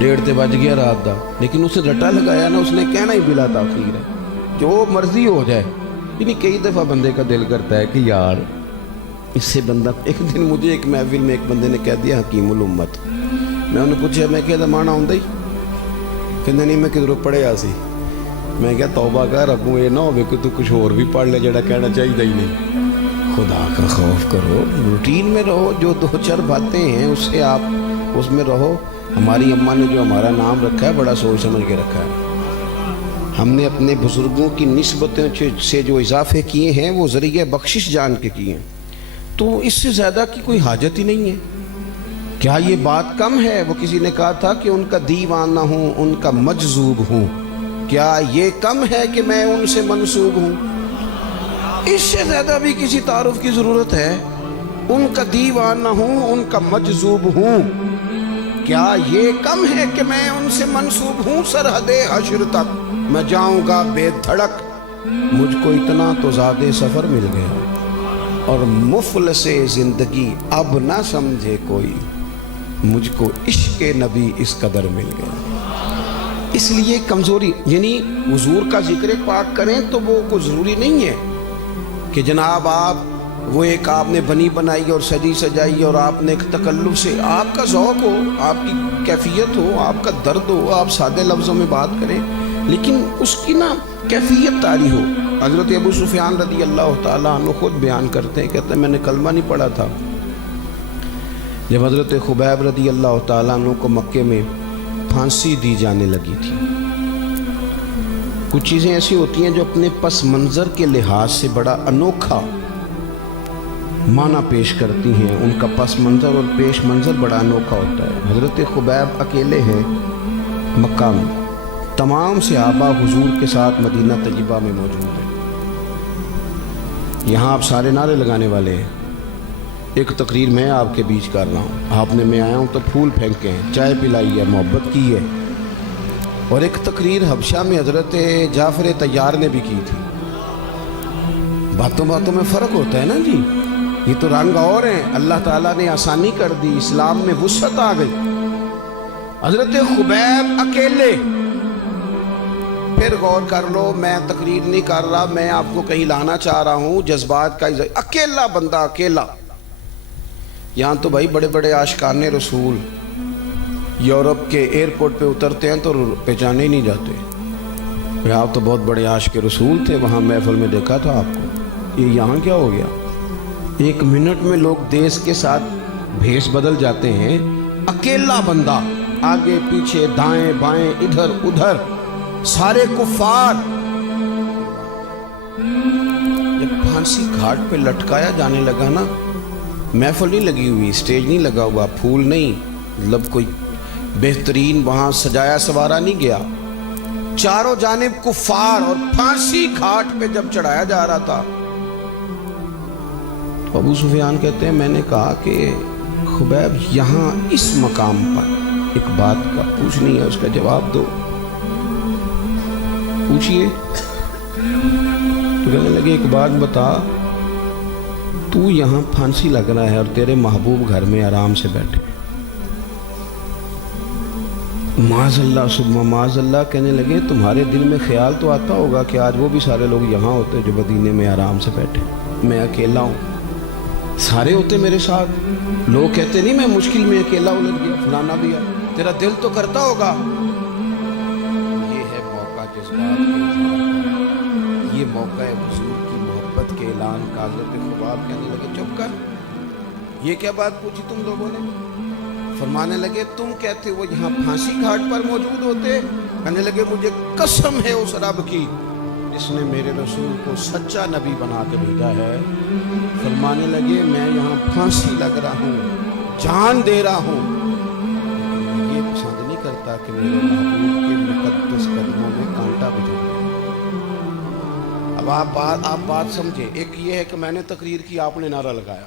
1:30 بج گیا رات دا، لیکن اسے رٹا لگایا نا، اس نے کہنا ہی بلا تاخیر ہے، جو مرضی ہو جائے۔ یعنی کئی دفعہ بندے کا دل کرتا ہے کہ یار اس سے بندہ، ایک دن مجھے ایک محفل میں ایک بندے نے کہہ دیا حکیم الامت، میں انہیں پوچھا میں کہتا مانا آؤں ہی کہنے نہیں میں کدھروں پڑھیا سی، میں کہا توبہ کر اگوں یہ نہ ہوئے کہ تو کچھ اور بھی پڑھ لے جڑا کہنا چاہیے ہی نہیں۔ خدا کا خوف کرو، روٹین میں رہو، جو 2-4 باتیں ہیں اس سے آپ اس میں رہو۔ ہماری اماں نے جو ہمارا نام رکھا ہے بڑا سوچ سمجھ کے رکھا ہے، ہم نے اپنے بزرگوں کی نسبتیں سے جو اضافے کیے ہیں وہ ذریعہ بخشش جان کے کیے ہیں، تو اس سے زیادہ کی کوئی حاجت ہی نہیں ہے۔ کیا یہ بات کم ہے؟ وہ کسی نے کہا تھا کہ ان کا دیوانہ ہوں، ان کا مجذوب ہوں، کیا یہ کم ہے کہ میں ان سے منسوب ہوں؟ اس سے زیادہ بھی کسی تعارف کی ضرورت ہے؟ ان کا دیوانہ ہوں، ان کا مجذوب ہوں، کیا یہ کم ہے کہ میں ان سے منسوب ہوں؟ سرحد حشر تک میں جاؤں گا بے دھڑک، مجھ کو اتنا تو زیادہ سفر مل گیا، اور مفلس زندگی اب نہ سمجھے کوئی، مجھ کو عشق نبی اس قدر مل گیا۔ اس لیے کمزوری، یعنی حضور کا ذکر پاک کریں تو وہ کوئی ضروری نہیں ہے کہ جناب آپ وہ ایک آپ نے بنی بنائی اور سجی سجائی اور آپ نے ایک تکلف سے، آپ کا ذوق ہو، آپ کی کیفیت ہو، آپ کا درد ہو، آپ سادے لفظوں میں بات کریں، لیکن اس کی نا کیفیت طاری ہو۔ حضرت ابو سفیان رضی اللہ تعالیٰ عنہ خود بیان کرتے ہیں، کہتے ہیں میں نے کلمہ نہیں پڑھا تھا جب حضرت خبیب رضی اللہ تعالیٰ عنہ کو مکے میں پھانسی دی جانے لگی تھی۔ کچھ چیزیں ایسی ہوتی ہیں جو اپنے پس منظر کے لحاظ سے بڑا انوکھا معنی پیش کرتی ہیں، ان کا پس منظر اور پیش منظر بڑا انوکھا ہوتا ہے۔ حضرت خبیب اکیلے ہیں مکہ میں، تمام صحابہ حضور کے ساتھ مدینہ طیبہ میں موجود ہیں۔ یہاں آپ سارے نعرے لگانے والے ہیں، ایک تقریر میں آپ کے بیچ کر رہا ہوں، آپ نے میں آیا ہوں تو پھول پھینکے ہیں، چائے پلائی ہے، محبت کی ہے، اور ایک تقریر حبشہ میں حضرت جعفر طیار نے بھی کی تھی۔ باتوں باتوں میں فرق ہوتا ہے نا جی، یہ تو رنگ اور ہیں، اللہ تعالیٰ نے آسانی کر دی، اسلام میں وسعت آ گئی۔ حضرت خبیب اکیلے، پھر غور کر لو، میں تقریر نہیں کر رہا، میں آپ کو کہیں لانا چاہ رہا ہوں، جذبات کا اکیلا بندہ، اکیلا۔ یہاں تو بھائی بڑے بڑے عاشقان رسول یورپ کے ایئرپورٹ پہ اترتے ہیں تو پہچانے ہی نہیں جاتے۔ آپ تو بہت بڑے عاشق رسول تھے، وہاں محفل میں دیکھا تھا آپ کو، یہ یہاں کیا ہو گیا؟ 1 منٹ میں لوگ دیس کے ساتھ بھیس بدل جاتے ہیں، اکیلا بندہ، آگے پیچھے دائیں بائیں ادھر ادھر سارے کفار۔ جب پھانسی گھاٹ پہ لٹکایا جانے لگا نا، محفل نہیں لگی ہوئی، اسٹیج نہیں لگا ہوا، پھول نہیں، مطلب کوئی بہترین وہاں سجایا سوارا نہیں گیا، چاروں جانب کفار، اور پھانسی گھاٹ پہ جب چڑھایا جا رہا تھا تو ابو سفیان کہتے ہیں میں نے کہا کہ خبیب یہاں اس مقام پر ایک بات کا پوچھنی ہے، اس کا جواب دو۔ پوچھئے۔ تو کہنے لگے ایک بات بتا، تو یہاں پھانسی لگ رہا ہے اور تیرے محبوب گھر میں آرام سے بیٹھے، معاذ اللہ ثم معاذ اللہ۔ کہنے لگے تمہارے دل میں خیال تو آتا ہوگا کہ آج وہ بھی سارے لوگ یہاں ہوتے جو مدینے میں آرام سے بیٹھے، میں اکیلا ہوں، سارے ہوتے میرے ساتھ، لوگ کہتے نہیں میں مشکل میں اکیلا الجھ گیا، فلانا بھی ہے، تیرا دل تو کرتا ہوگا۔ یہ ہے موقع جذبات کے اظہار کا، یہ موقع ہے حضور کی محبت کے اعلان کا۔ حضرت خبیب کہنے لگے چپ کر، یہ کیا بات پوچھی تم لوگوں نے؟ فرمانے لگے تم کہتے وہ یہاں پھانسی گھاٹ پر موجود ہوتے؟ کہنے لگے مجھے قسم ہے اس رب کی جس نے میرے رسول کو سچا نبی بنا کے بھیجا ہے۔ فرمانے لگے میں یہاں پھانسی لگ رہا ہوں، جان دے رہا ہوں، لیکن یہ پسند نہیں کرتا کہ میرے محبوب کے مقدس قدموں میں کانٹا بجھے۔ اب آپ بات سمجھے، ایک یہ ہے کہ میں نے تقریر کی، آپ نے نعرہ لگایا،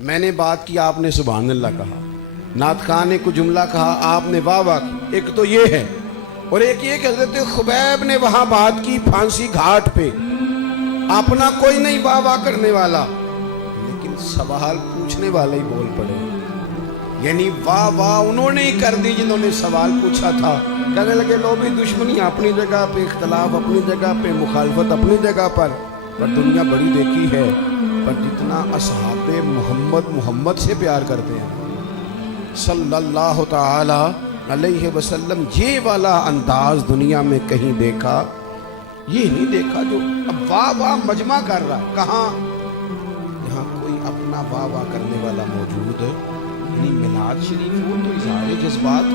میں نے بات کی، آپ نے سبحان اللہ کہا، نعت خان نے کوئی جملہ کہا، آپ نے واہ واہ کی، ایک تو یہ ہے، اور ایک یہ کہ حضرت خبیب نے وہاں بات کی پھانسی گھاٹ پہ، اپنا کوئی نہیں واہ واہ کرنے والا، لیکن سوال پوچھنے والے ہی بول پڑے۔ یعنی واہ واہ انہوں نے ہی کر دی جنہوں نے سوال پوچھا تھا. کہنے لگے لو بھی دشمنی اپنی جگہ پہ, اختلاف اپنی جگہ پہ, مخالفت اپنی جگہ پر دنیا بڑی دیکھی ہے. پر جتنا اصحاب محمد سے پیار کرتے ہیں صلی اللہ تعالی علیہ وسلم, یہ والا انداز دنیا میں کہیں دیکھا؟ یہ نہیں دیکھا جو اب واہ واہ مجمع کر رہا ہے. کہاں؟ یہاں کوئی اپنا واہ واہ کرنے والا موجود ہے. یعنی میلاد شریف ہو تو اظہار جذبات,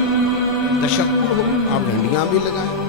تشکر ہو, آپ ڈنڈیاں بھی لگائیں,